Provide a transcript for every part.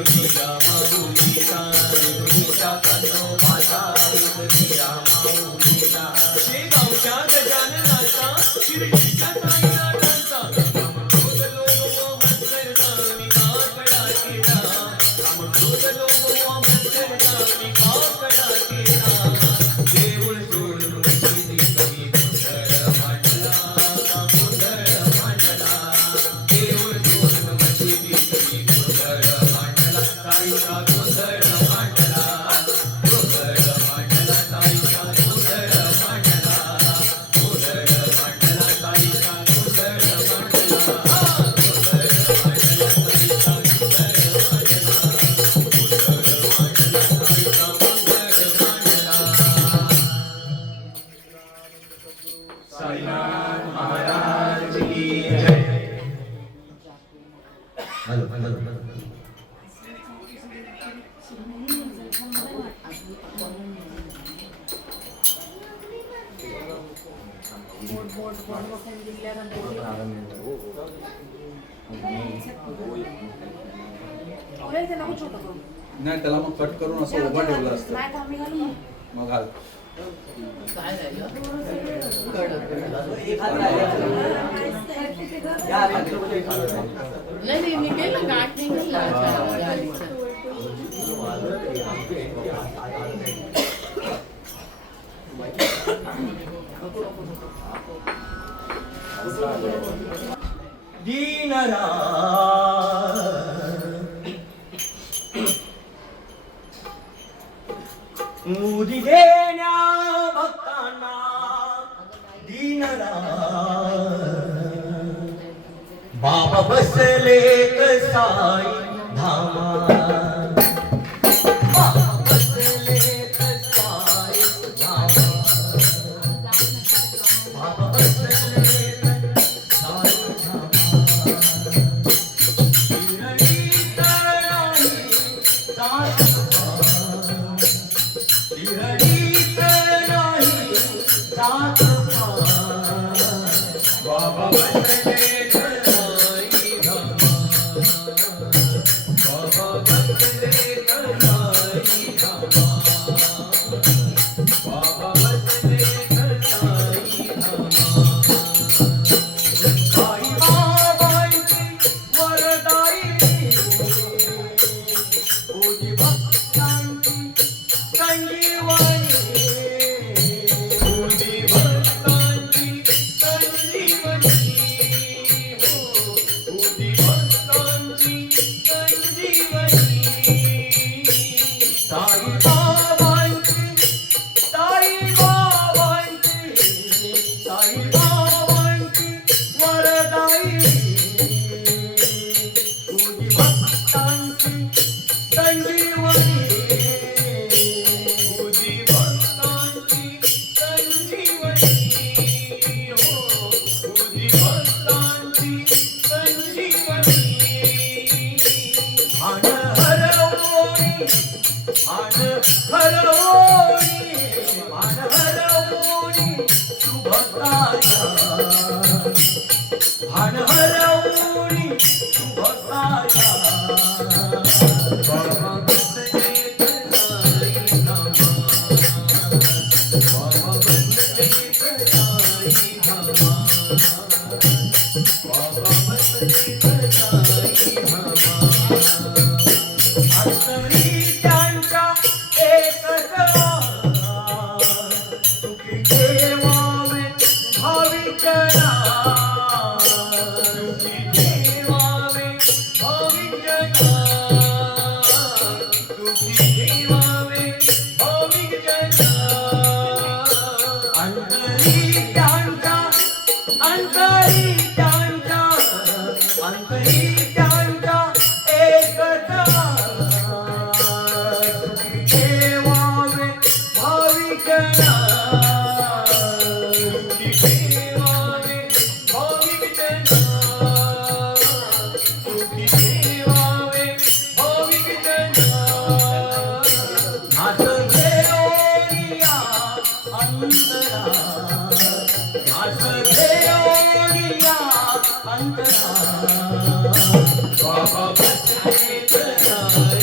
तुझ्या माऊलीचा तुझ्या कानो माझा तुझ्या माऊलीचा शेगावच्या गजाननाचा शिर्डीच्या साईनाथांचा कामक्रोध लोभ मोह मत्सरचा मी काकडा केला कामक्रोध लोभ मोह मत्सरचा मी काकडा केला देऊळ सोडून मशिदी कमी गोंधळ मांडला गोंधळ मांडला देऊळ सोडून मशिदी कमी गोंधळ मांडला साईचा गोंधळ मांडला गोंधळ मांडला साईचा गोंधळ मांडला गोंधळ मांडला साईचा गोंधळ मांडला गोंधळ मांडला साईचा गोंधळ साईनाथ महाराज की जय. हॅलो हॅलो नाही त्याला मग कट करून असं उभं ठेवलं असतं मग घाल नाही मी केलं गाठ नाही दीनरा मुदी देण्या भक्तांना दीनरा बाबा बसले कसाई धामा बाबा बसले कसाई धामा बाबा बसले कसाई धामा शिरडी तळाई सात बाबा बसले कसाई धामा बाबा बसले कसाई धामा बाबा बसले कसाई धामा साई बाबांची वरदायिनी ओजी भक्तांची संजीवनी ओजी भक्तांची संजीवनी ओजी भक्तांची संजीवनी साई बाबांची साई बाबांची साई बाबांची वरदायिनी ओजी भक्तांची संजीवनी ओजी भक्तांची संजीवनी हो ओजी भक्तांची संजीवनी भान हरवणी भान हरवणी भान हरवणी तू भक्ताच्या भान हरवणी तू भक्ताच्या बाबा बसले कसाई धामा बाबा बसले कसाई धामा बाबा बसले कसाई धामा अष्टमी त्यांच्या एकच सुखी ठेवावे भाविकना सुखी ठेवावे भाविकना सुखी ठेवावे भाविकना अंतरी त्यांच्या अंतरी त्यांच्या अंतरी त्यांच्या एकच सुखी ठेवावे भाविकना सुखी ठेवावे भाविकना सुखी ठेवावे भाविकना नाथ देवरिया अंतरा नाथ देवरिया अंतरा बाबा बसले कसाई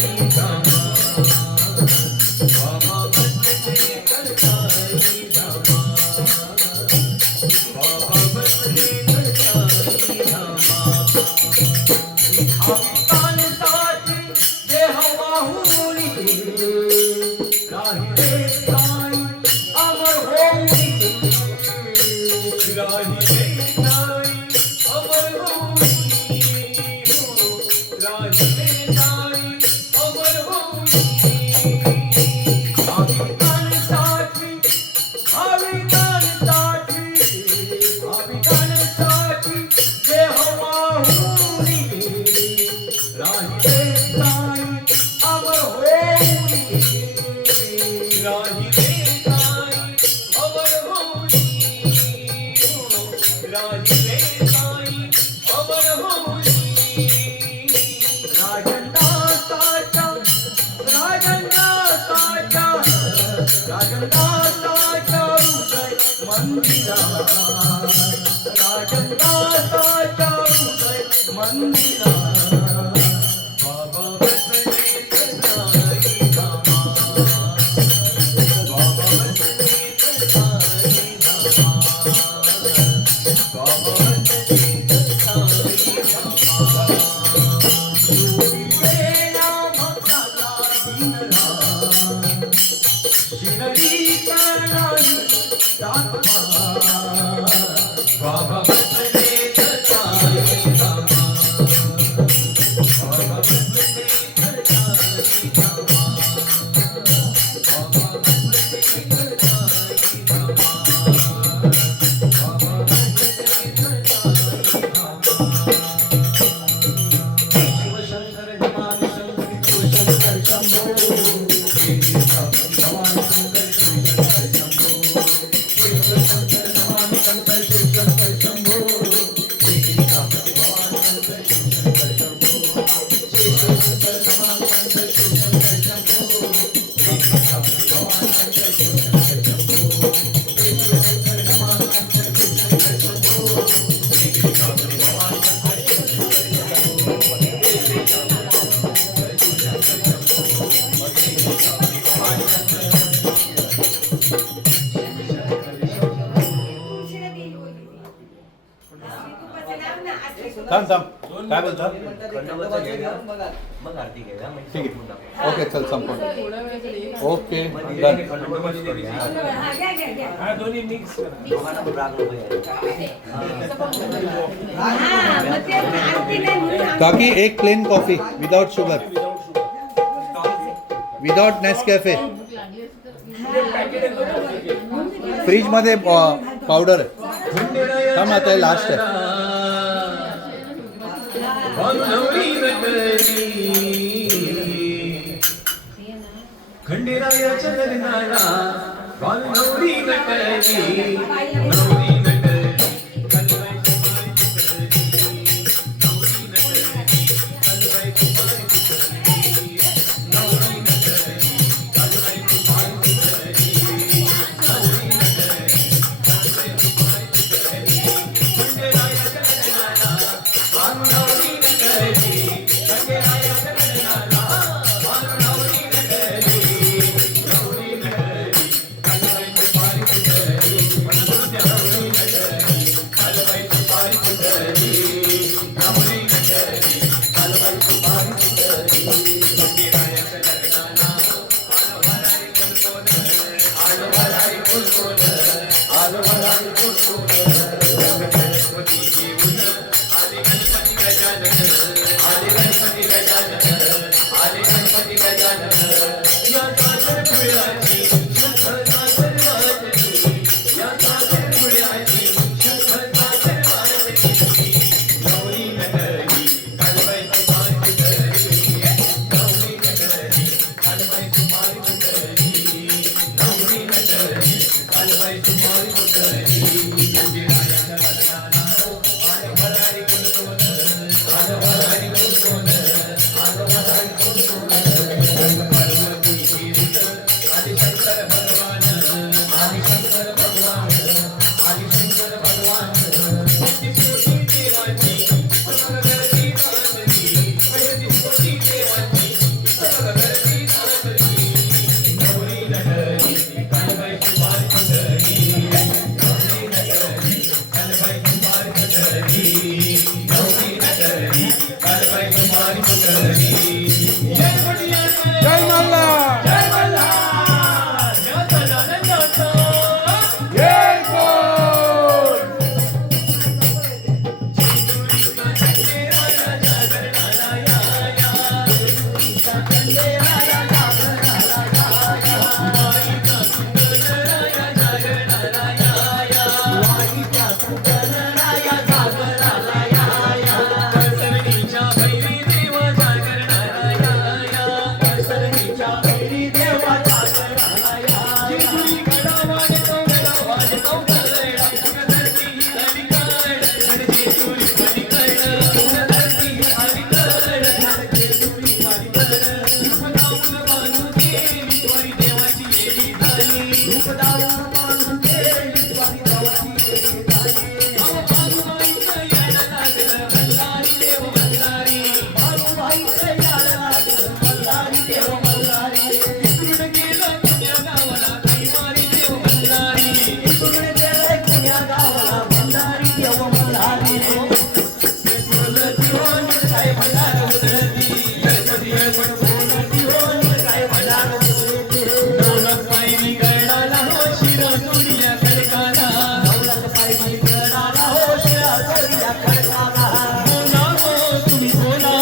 थांब थांब काय बोलता खंडोबाचं घेऊया, मग आरती घेऊया, म्हणजे ठीक संपून टाकू. आहे ओके चल संपवून ओके म्हणजे डन खंडोबामध्ये करूया. दोन्ही मिक्स करा. दोघांना पण राग नको यायला. काकी एक plain coffee without sugar without Nescafe fridge मध्ये पावडर आहे थांब आता हे लास्ट आहे खंडेरायाच्या लग्नाला बाल नवरी नटली नवरी नटली कलवाई कुमारी नटली नवरी नटली कलवाई कुमारी नटली नवरी नटली कलवाई कुमारी नटली नवरी नटली कलवाई कुमारी नटली खंडेरायाच्या लग्नाला बाल नवरी नटली खंडेरायाच्या लग्नाला बाल नवरी नटली नवरी नटली कलवाई कुमारी नटली तुम्ही बोला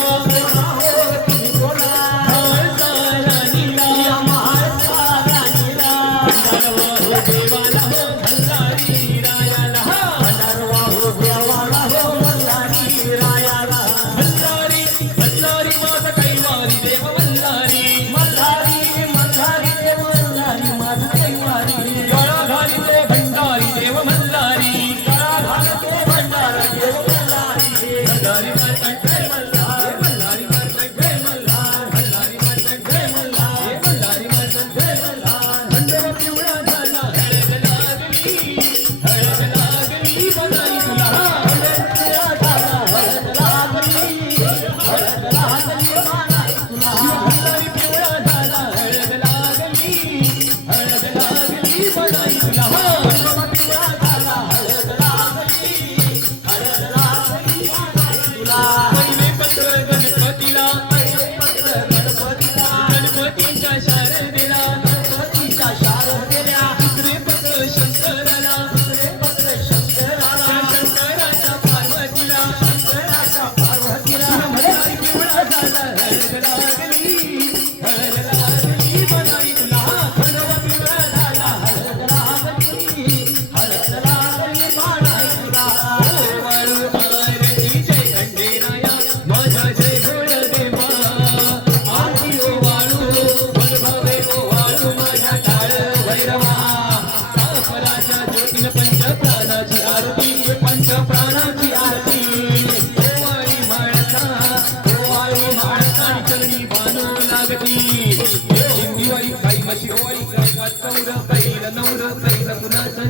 म्हाळसाला नीला भंडारवा हो देवाला हो भंडारी रायाला भंडारी भंडारी माझा कैवारी देव भंडारी गळा घालिते भंडारी देव भंडारी भंडारी मार्कंड जय मल्हार भंडारी मार्कंड जय मल्हार भंडारी मार्कंड जय मल्हार भंडारी मार्कंड जय मल्हार भंडारा पिवळा झाला हळद लागली बनाई तुला भंडारी पिवळा झाला हळद लागली बनाई तुला पहिले पत्र गणपतीला गणपतीच्या शारदेला दुसरे पत्र शंकराला शंकराच्या पार्वतीला भंडारी पिवळा झाला हळद लागली बनाई तुला खंडोबा पिवळा झाला वाळू मारती जय खंडेराया माझा जय भोळ देवा आरती ओ वाळू भगभावे ओ वाळू माझ्या टाळ भैरवा सापराच्या ज्योतीन पंचप्राणाची आरती पंचप्राणाची आरती ओ वाळी माळसा चरणी बानो लागती हिंदीवाई काही मशी ओवाळी चौर कैल नौर कैल कुणाचं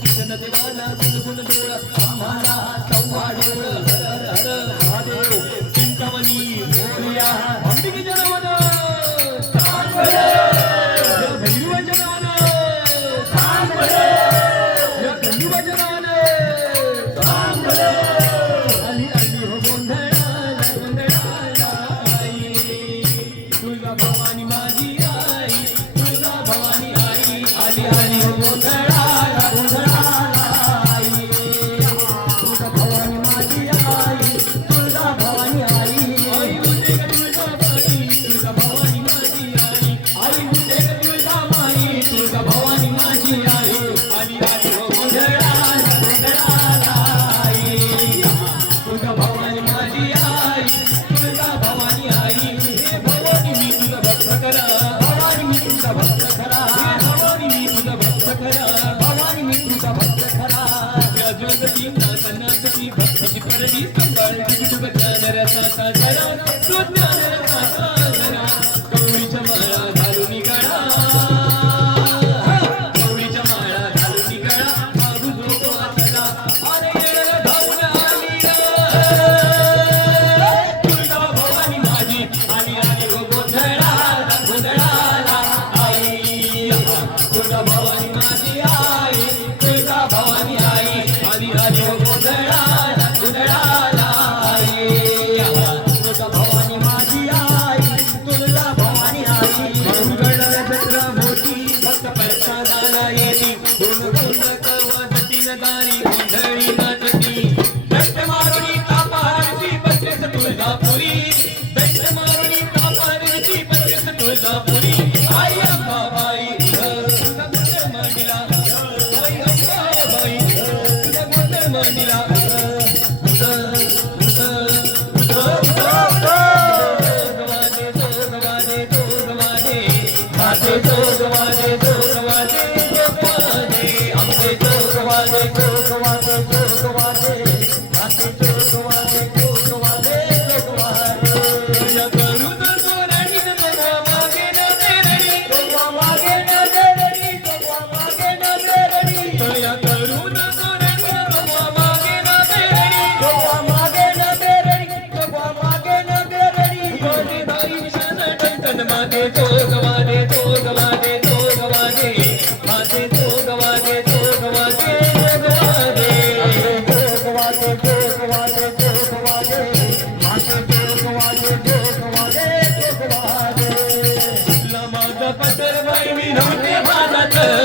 किशन देवाला गुणगुण डोळ आम्हाला सव्वा डोळ हर हर महादेव चिंतामणी मोरया अंबिके जनवन भैरव जनवन खंडोबा जनवन आली आली हो गोंधळाला आई तुळजा भवानी माझी आई तुळजा भवानी आई आली आली हो गोंधळाला आई तुळजा भवानी माझी आई तुळजा भवानी आई उदे तुळजा बाई तुळजा भवानी माझी आई उदे तुळजा बाई तुळजा भवानी माझी आई आली आली हो गोंधळाला आई तुळजा भवानी माझी आई तुळजा भवानी आई हे भवानी मी तुझा भक्त करा भवानी मी तुझा भक्त करा भवानी मी तुझा भक्त करा भवानी मी तुझा भक्त करा या जगती नाचनाची भक्ताची परडी संभाळती तुझ ज्ञान रसाचा जरा तू ज्ञान रसाचा जरा गौरीच्या माळा घालून गळा गौरीच्या माळा घालून गळा मागू झोप वाचला अरे येळा धावून आली तुळजा भवानी माझी आली आली हो गोंधळाला आई तुळजा भवानी माझी आई तुळजा भवानी आई आली आली हो गोंधळाला आई तुळजा भवानी माझी आई तुळजा भवानी आई मंगळ जत्रा मोठी भक्त प्रसादाला येती दोन वाजती नगारी गोंधळी नाचती दष्ट मारुणी तापारची बत्तीस तुळजापुरी दष्ट मारुणी तापारची बत्तीस तुळजापुरी आई अंबाबाई तुझा गोंधळ मांडला आई अंबाबाई तुझा गोंधळ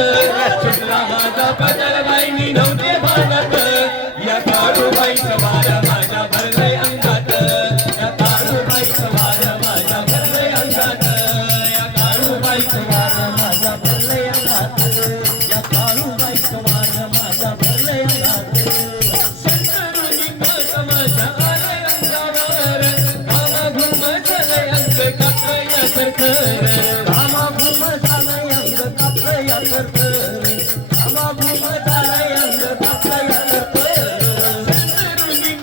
मांडला पटल बाई मी नव्हते भागत या काळूबाईचं वार माझ्या भरलंय अंगात या काळूबाईचं वार माझ्या भरलंय अंगात या काळूबाईचं वार माझ्या भरलंय अंगात या काळूबाईचं वार माझ्या भरलंय अंगात शंकरुनी माझ्या आलंय अंगावर घामाघूम झालंय अंग कापया सरखर घामाघूम झालंय अंग कापया सरखर घामाघूम झालंय अंग कापया सरखर शंकरुनी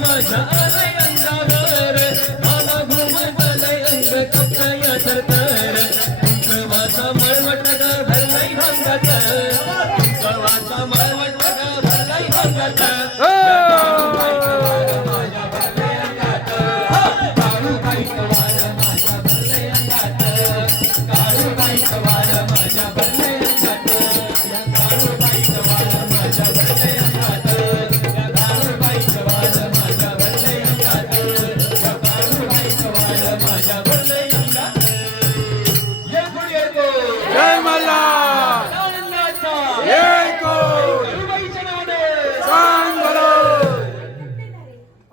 माझ्या आलंय अंगावर घामाघूम झालंय अंग कापया सरखर कुंकवाचा मळवट ग भरलंय भांगात कुंकवाचा मळवट ग भरलंय भांगात